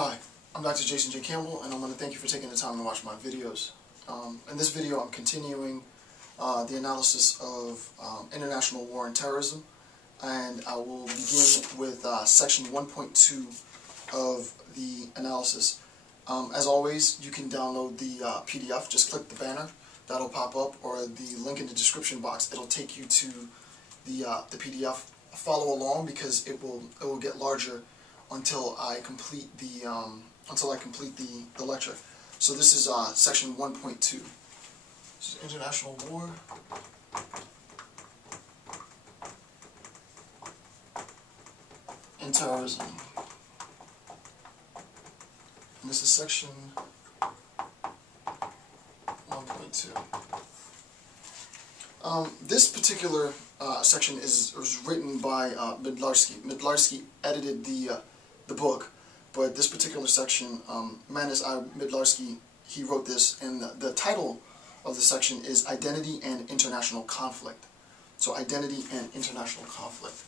Hi, I'm Dr. Jason J. Campbell, and I want to thank you for taking the time to watch my videos. In this video, I'm continuing the analysis of international war and terrorism, and I will begin with section 1.2 of the analysis. As always, you can download the PDF. Just click the banner that'll pop up, or the link in the description box. It'll take you to the PDF. Follow along because it will get larger until I complete the lecture. So this is section 1.2. This is international war and terrorism. And this is section 1.2. This particular section was written by Midlarsky. Midlarsky edited the book, but this particular section, Manis I. Midlarsky, he wrote this, and the title of the section is Identity and International Conflict. So Identity and International Conflict.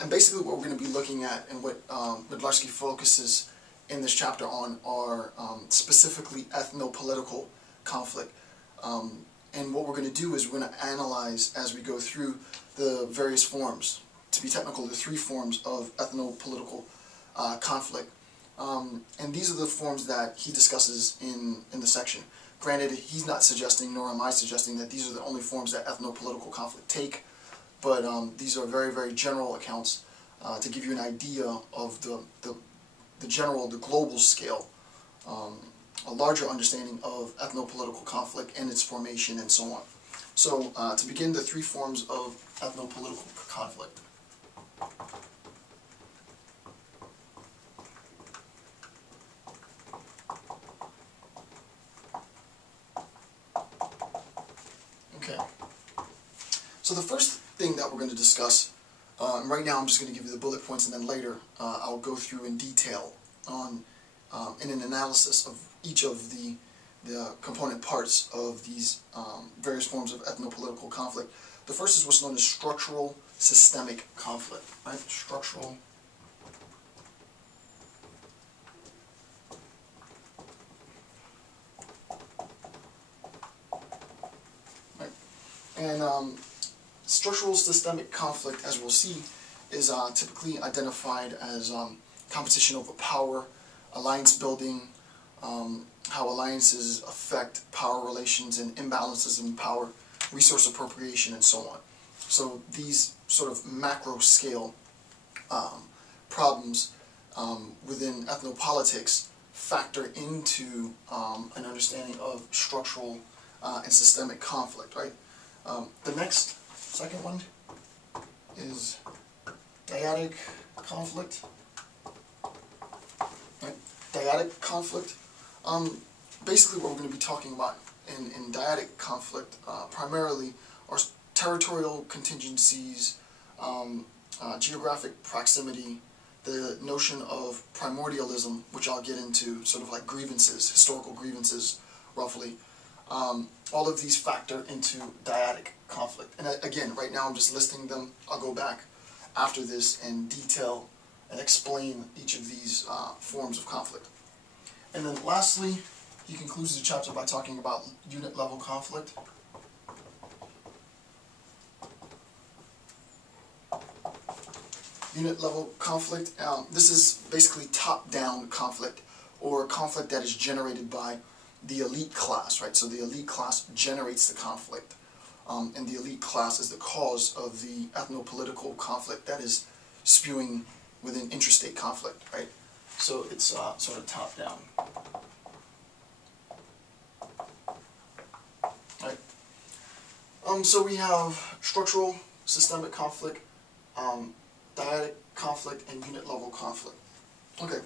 And basically what we're going to be looking at, and what Midlarsky focuses in this chapter on, are specifically ethno-political conflict. And what we're going to do is we're going to analyze, as we go through, the various forms. To be technical, the three forms of ethno-political conflict. And these are the forms that he discusses in the section. Granted, he's not suggesting, nor am I suggesting, that these are the only forms that ethno-political conflict take. But these are very, very general accounts to give you an idea of the global scale, a larger understanding of ethno-political conflict and its formation and so on. So to begin, the three forms of ethno-political conflict. Okay. So the first thing that we're going to discuss, right now I'm just going to give you the bullet points, and then later I'll go through in detail on in an analysis of each of the component parts of these various forms of ethno-political conflict. The first is what's known as structural systemic conflict, right? Structural right. And structural systemic conflict, as we'll see, is typically identified as competition over power, alliance building, how alliances affect power relations and imbalances in power, resource appropriation, and so on. So these sort of macro scale problems within ethnopolitics factor into an understanding of structural and systemic conflict, right? The next, second one, is dyadic conflict. Right? Dyadic conflict. Basically what we're going to be talking about in dyadic conflict primarily are territorial contingencies, geographic proximity, the notion of primordialism, which I'll get into, sort of like grievances, historical grievances, roughly. All of these factor into dyadic conflict. And again, right now I'm just listing them. I'll go back after this and detail and explain each of these forms of conflict. And then lastly, he concludes the chapter by talking about unit level conflict. Unit level conflict, this is basically top-down conflict, or conflict that is generated by the elite class, right? So the elite class generates the conflict, and the elite class is the cause of the ethno-political conflict that is spewing within interstate conflict, right? So it's sort of top-down. Right. So we have structural, systemic conflict, dyadic conflict, and unit-level conflict. Okay.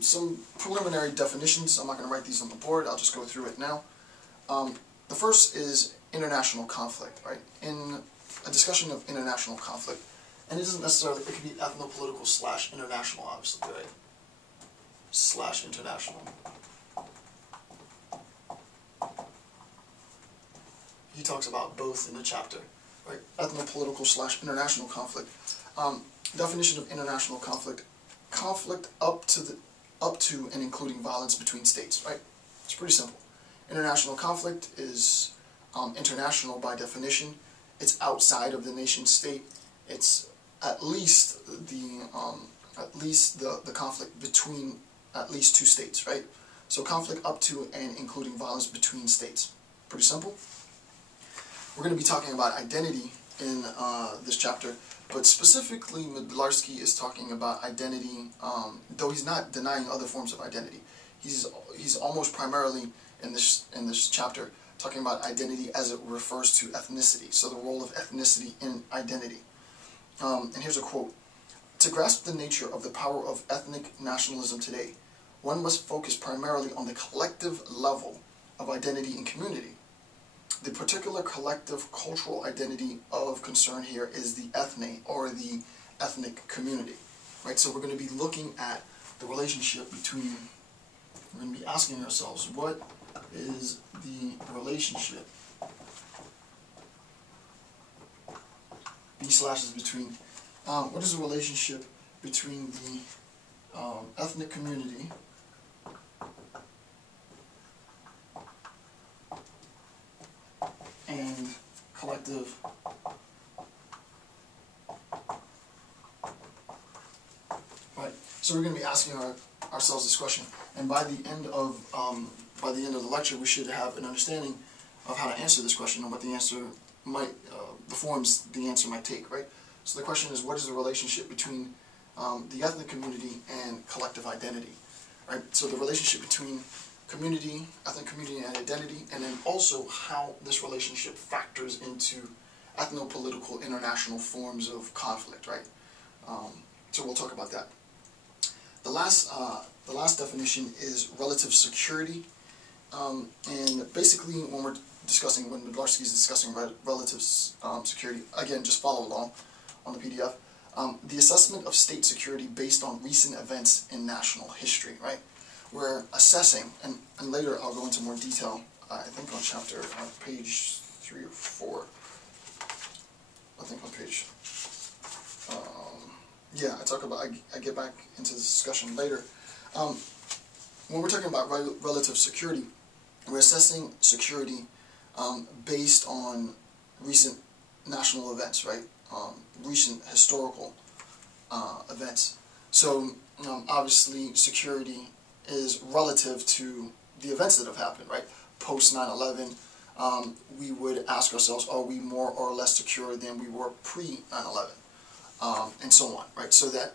Some preliminary definitions. I'm not going to write these on the board. I'll just go through it now. The first is international conflict, right? In a discussion of international conflict, and it doesn't necessarily, it could be ethno-political / international, obviously, right? / international. he talks about both in the chapter, right? Ethno-political / international conflict. Definition of international conflict: conflict up to and including violence between states, right? It's pretty simple. International conflict is international by definition. It's outside of the nation state. It's at least the conflict between at least two states, right? So conflict up to and including violence between states. Pretty simple. We're going to be talking about identity in this chapter, but specifically Mydlarski is talking about identity, though he's not denying other forms of identity. He's almost primarily in this chapter talking about identity as it refers to ethnicity, so the role of ethnicity in identity. And here's a quote: "To grasp the nature of the power of ethnic nationalism today, one must focus primarily on the collective level of identity and community. The particular collective cultural identity of concern here is the ethne, or the ethnic community." Right? So we're going to be looking at the relationship between, we're going to be asking ourselves, what is the relationship, between, what is the relationship between the ethnic community and collective right? So we're going to be asking ourselves this question, and by the end of the lecture, we should have an understanding of how to answer this question and what the answer might, the forms the answer might take, right? So the question is, what is the relationship between the ethnic community and collective identity, right? So the relationship between community, ethnic community, and identity, and then also how this relationship factors into ethno-political international forms of conflict, right? So we'll talk about that. The last definition is relative security, and basically when Mydlarski is discussing relative security, again, just follow along on the PDF. The assessment of state security based on recent events in national history, right? We're assessing, and later I'll go into more detail, I think on chapter, page 3 or 4, I think on page, yeah, I get back into this discussion later. When we're talking about relative security, we're assessing security based on recent national events, right? Recent historical events. So obviously security is relative to the events that have happened, right? Post 9/11, we would ask ourselves, are we more or less secure than we were pre 9/11, and so on, right? So that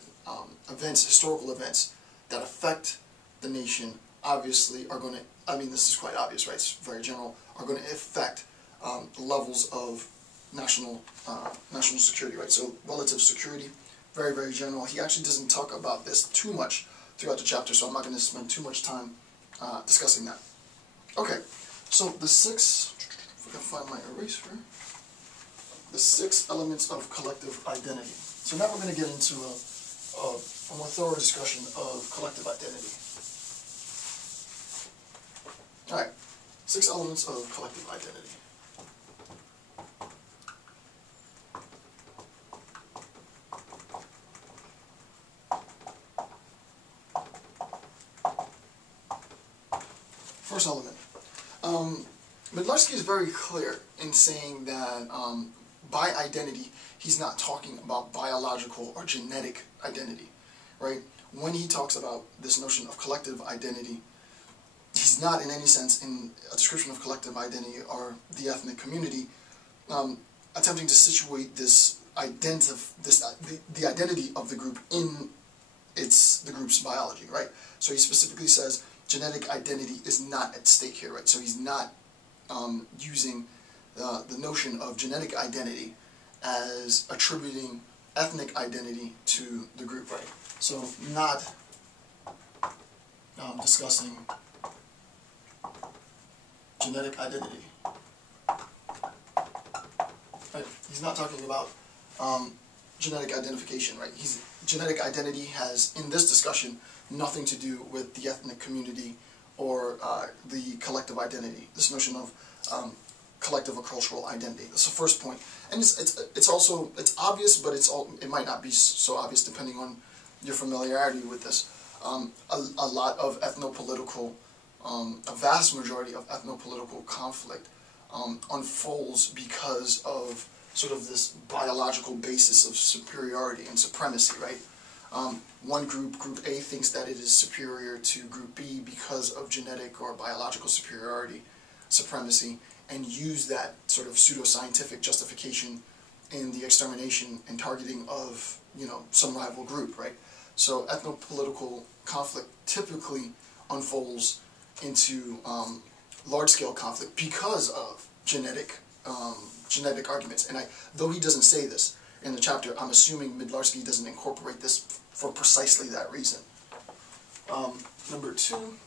historical events that affect the nation, obviously are going to, I mean, this is quite obvious, right? It's very general, are going to affect levels of national security, right? So relative security, very, very general. He actually doesn't talk about this too much throughout the chapter, so I'm not going to spend too much time discussing that. Okay, so the 6, if I can find my eraser, the 6 elements of collective identity. So now we're going to get into a more thorough discussion of collective identity. Alright, 6 elements of collective identity. First element. Mydlarski is very clear in saying that by identity, he's not talking about biological or genetic identity, right? When he talks about this notion of collective identity, he's not in any sense in a description of collective identity or the ethnic community attempting to situate the identity of the group in the group's biology, right? So he specifically says genetic identity is not at stake here, right? So he's not using the notion of genetic identity as attributing ethnic identity to the group, right? So not discussing genetic identity. Right? He's not talking about genetic identification, right? Genetic identity has, in this discussion, nothing to do with the ethnic community or the collective identity. This notion of collective or cultural identity. That's the first point. And it's also, it's obvious, but it might not be so obvious depending on your familiarity with this. A lot of ethnopolitical, a vast majority of ethnopolitical conflict unfolds because of sort of this biological basis of superiority and supremacy, right? One group, Group A, thinks that it is superior to Group B because of genetic or biological superiority, supremacy, and use that sort of pseudoscientific justification in the extermination and targeting of, some rival group, right? So ethnopolitical conflict typically unfolds into large-scale conflict because of genetic arguments. And though he doesn't say this in the chapter, I'm assuming Midlarsky doesn't incorporate this for precisely that reason. Number two.